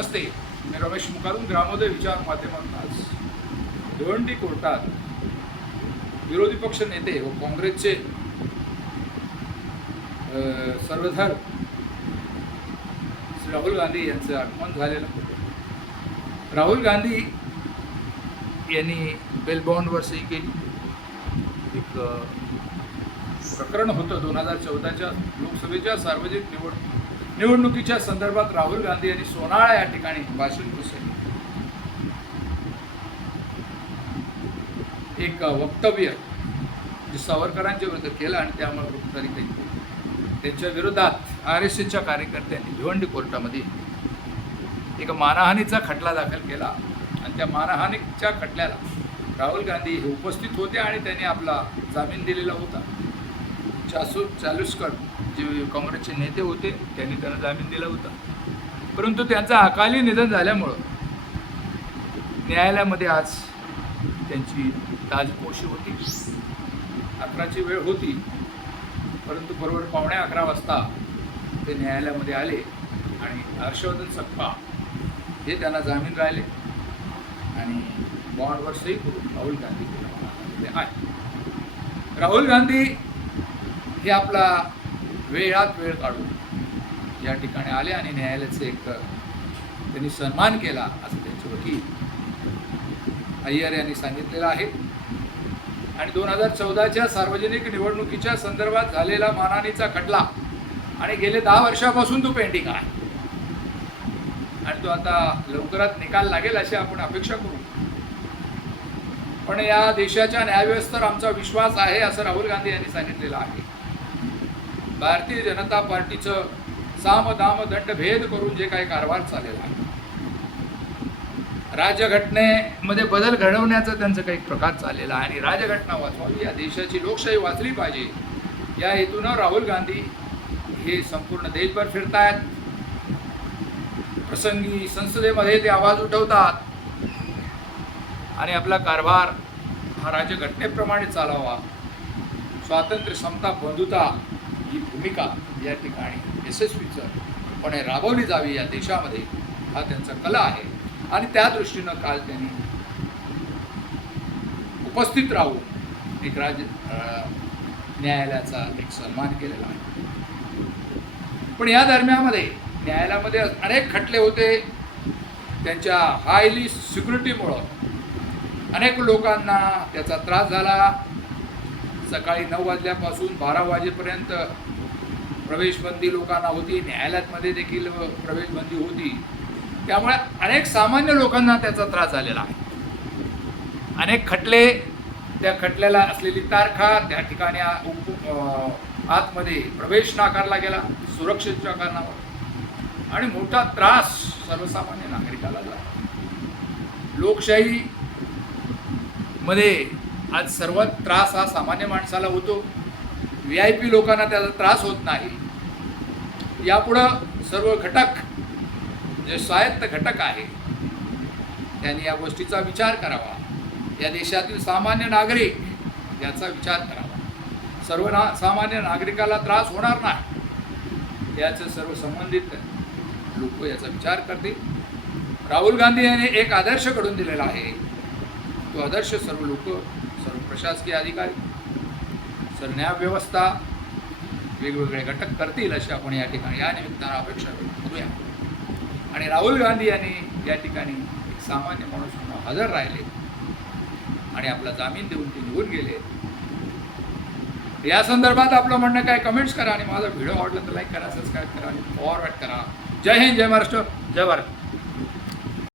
नमस्ते, मी रमेश मुकादम ग्रामोदय विचार माध्यमातून आज भिवंडी कोर्टात विरोधी पक्ष नेते व काँग्रेसचे सर्वधर श्री राहुल गांधी यांचं आगमन झालेलं होतं। राहुल गांधी यांनी बेल बॉन्डवर सही केली। एक प्रकरण होतं 2014च्या लोकसभेच्या सार्वजनिक निवडणुकीच्या संदर्भात राहुल गांधी यांनी सोनाळा या ठिकाणी भाषण केले। एक वक्तव्य जे सावरकरांच्या विरुद्ध केलं आणि त्यामुळे कुठेतरी त्यांच्या विरोधात RSSच्या कार्यकर्त्यांनी भिवंडी कोर्टामध्ये एक मानहानीचा खटला दाखल केला आणि त्या मानहानीच्या खटल्याला राहुल गांधी हे उपस्थित होते आणि त्यांनी आपला जामीन दिलेला होता। चालुस्कर जे काँग्रेसचे नेते होते त्यांनी त्यांना जामीन दिला होता, परंतु त्यांचं अकाली निधन झाल्यामुळं न्यायालयामध्ये आज त्यांची ताजपोशी होती। 11ची वेळ होती, परंतु बरोबर 11:15 वाजता ते न्यायालयामध्ये आले आणि हर्षवर्धन सपकाळ हे त्यांना जामीन राहिले आणि बॉन्डवर सही करून राहुल गांधी आहे। राहुल गांधी हे आपला वेळात वेळ काढून या ठिकाणी आले आणि न्यायालयाचे एक त्यांनी सन्मान केला असं त्यांचे वकील अय्यर यांनी सांगितलेलं आहे। आणि 2014च्या सार्वजनिक निवडणुकीच्या संदर्भात झालेला मानहानीचा खटला आणि गेले 10 वर्षापासून तो पेंडिंग आहे आणि तो आता लवकरात निकाल लागेल अशी आपण अपेक्षा करू। पण या देशाच्या न्यायव्यवस्थेवर आमचा विश्वास आहे असं राहुल गांधी यांनी सांगितलेलं आहे। भारतीय जनता पार्टीचं साम दाम दंड भेद करून जे काही कारभार चाललेला आहे, राज्यघटनेमध्ये बदल घडवण्याचा त्यांचा काही प्रकार चाललेला आहे आणि राज्यघटना वाचवावी, या देशाची लोकशाही वाचली पाहिजे या हेतूनं राहुल गांधी हे संपूर्ण देशभर फिरतायत। प्रसंगी संसदेमध्ये ते आवाज उठवतात आणि आपला कारभार हा राज्यघटनेप्रमाणे चालावा, स्वातंत्र्य समता बंधुता ही भूमिका या ठिकाणी यशस्वीपणे राबवली जावी या देशामध्ये, हा त्यांचा कला आहे। आणि त्या दृष्टीनं काल त्यांनी उपस्थित राहून एक न्यायालयाचा एक सन्मान केलेला आहे। पण या दरम्यानमध्ये न्यायालयामध्ये अनेक खटले होते, त्यांच्या हायली सिक्युरिटीमुळं अनेक लोकांना त्याचा त्रास झाला। सकाळी 9 वाजल्यापासून 12 वाजेपर्यंत प्रवेशबंदी लोकांना होती, न्यायालयामध्ये देखील प्रवेशबंदी होती, त्यामुळे अनेक सामान्य लोकांना त्याचा त्रास झालेला आहे। अनेक खटले, त्या खटल्याला असलेली तारखा, त्या ठिकाणी आतमध्ये प्रवेश नाकारला गेला सुरक्षेच्या कारणावर आणि मोठा त्रास सर्वसामान्य नागरिकाला झाला। लोकशाही मध्ये आज सर्वात त्रास हा सामान्य माणसाला होतो, VIP लोकांना त्याचा त्रास होत नाही। यापुढं सर्व घटक जे स्वायत्त घटक आहे त्यांनी या गोष्टीचा विचार करावा, या देशातील सामान्य नागरिक याचा विचार करावा। सामान्य नागरिकाला त्रास होणार नाही याचं सर्व संबंधित लोक याचा विचार करतील। राहुल गांधी यांनी एक आदर्श घडून दिलेला आहे, तो आदर्श सर्व लोक, सर्व प्रशासकीय अधिकारी, सर्व न्यायव्यवस्था, वेगवेगळे घटक करतील अशी आपण या ठिकाणी या निमित्तानं अपेक्षा करूया। आणि राहुल गांधी यांनी या ठिकाणी एक सामान्य माणूस म्हणून हजर राहिले आणि आपला जामीन देऊन ते निघून गेले। या संदर्भात आपलं म्हणणं काय, कमेंट्स करा आणि माझा व्हिडिओ आवडला तर लाईक करा, सबस्क्राईब करा आणि फॉरवर्ड करा। जय हिंद, जय महाराष्ट्र, जय भारत।